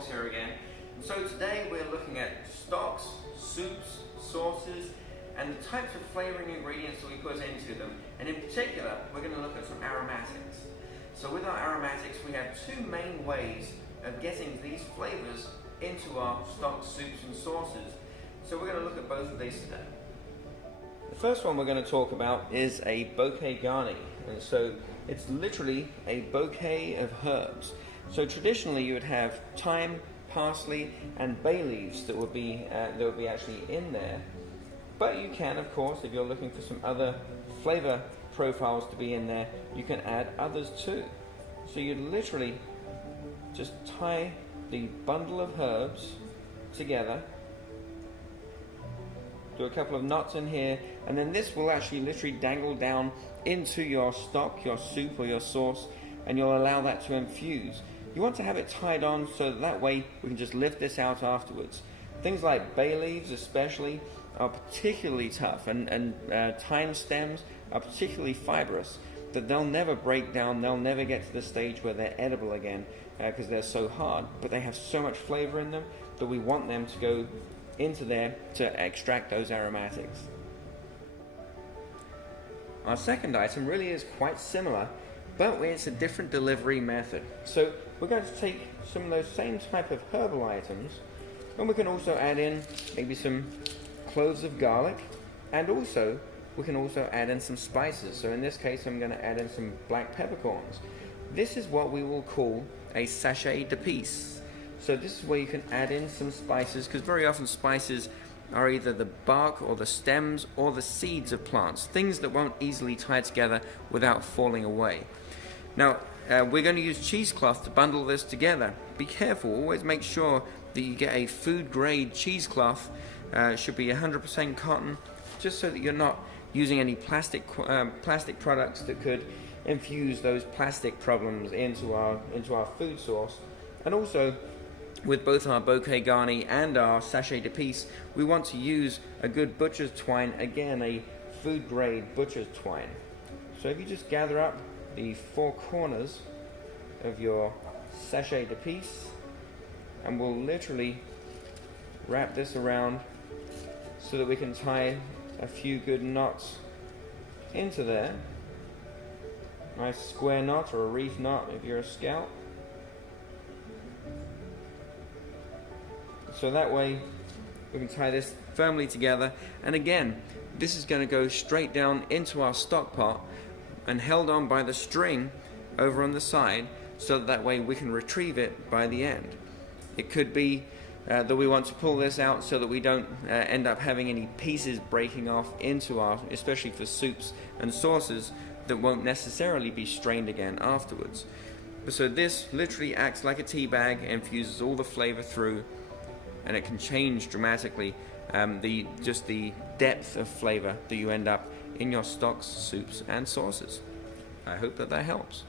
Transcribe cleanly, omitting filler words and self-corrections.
Fox here again. And so today we're looking at stocks, soups, sauces, and the types of flavoring ingredients that we put into them. And in particular, we're going to look at some aromatics. So with our aromatics, we have two main ways of getting these flavors into our stocks, soups, and sauces. So we're going to look at both of these today. The first one we're going to talk about is a Bouquet Garni. And so it's literally a bouquet of herbs. So traditionally you would have thyme, parsley, and bay leaves that would be actually in there. But you can, of course, if you're looking for some other flavor profiles to be in there, you can add others too. So you literally just tie the bundle of herbs together, do a couple of knots in here, and then this will actually literally dangle down into your stock, your soup, or your sauce, and you'll allow that to infuse. You want to have it tied on so that way we can just lift this out afterwards. Things like bay leaves especially are particularly tough, and thyme stems are particularly fibrous, that they'll never break down, they'll never get to the stage where they're edible again because they're so hard, but they have so much flavor in them that we want them to go into there to extract those aromatics. Our second item really is quite similar, but it's a different delivery method. So we're going to take some of those same type of herbal items, and we can also add in maybe some cloves of garlic, and also we can also add in some spices. So in this case I'm going to add in some black peppercorns. This is what we will call a Sachet Depices. So this is where you can add in some spices, because very often spices are either the bark or the stems or the seeds of plants, things that won't easily tie together without falling away. Now we're going to use cheesecloth to bundle this together. Be careful, always make sure that you get a food grade cheesecloth. It should be 100% cotton, just so that you're not using any plastic products that could infuse those plastic problems into our food source. And also, with both our Bouquet Garni and our Sachet Depices, we want to use a good butcher's twine, again a food grade butcher's twine. So if you just gather up the four corners of your Sachet Depices, and we'll literally wrap this around so that we can tie a few good knots into there. Nice square knot or a reef knot if you're a scout. So that way we can tie this firmly together, and again this is going to go straight down into our stock pot and held on by the string over on the side, so that way we can retrieve it by the end. It could be that we want to pull this out so that we don't end up having any pieces breaking off into our, especially for soups and sauces, that won't necessarily be strained again afterwards. So this literally acts like a tea bag, infuses all the flavor through, and it can change dramatically the depth of flavor that you end up in your stocks, soups, and sauces. I hope that helps.